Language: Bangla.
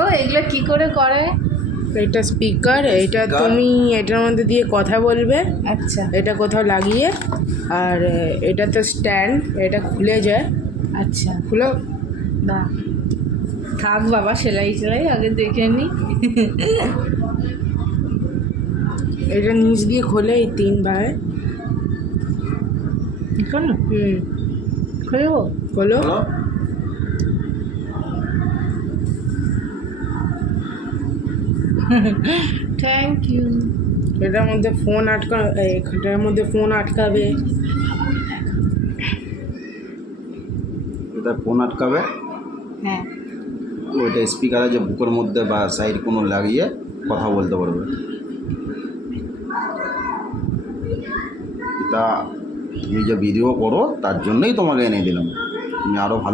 ও এগুলো কি করে করে? এটা স্পিকার, এটা তুমি এটার মধ্যে দিয়ে কথা বলবে। আচ্ছা এটা কোথাও লাগিয়ে, আর এটা তো স্ট্যান্ড, এটা খুলে যায়। আচ্ছা, খুলো। না থাক বাবা, সেলাই সেলাই আগে দেখে নি। এটা নিচ দিয়ে খোলে এই 3 ভাবে। শোনো, খুলবো? খোলো। Thank you. এটার মধ্যে ফোন এখানটার মধ্যে ফোন আটকাবে। এটা ফোন আটকাবে। হ্যাঁ, ওইটা স্পিকারে যে বুকের মধ্যে বা সাইড কোনো লাগিয়ে কথা বলতে পারবে। এটা তুমি যে ভিডিও করো তার জন্যই তোমাকে এনে দিলাম, তুমি আরও ভালো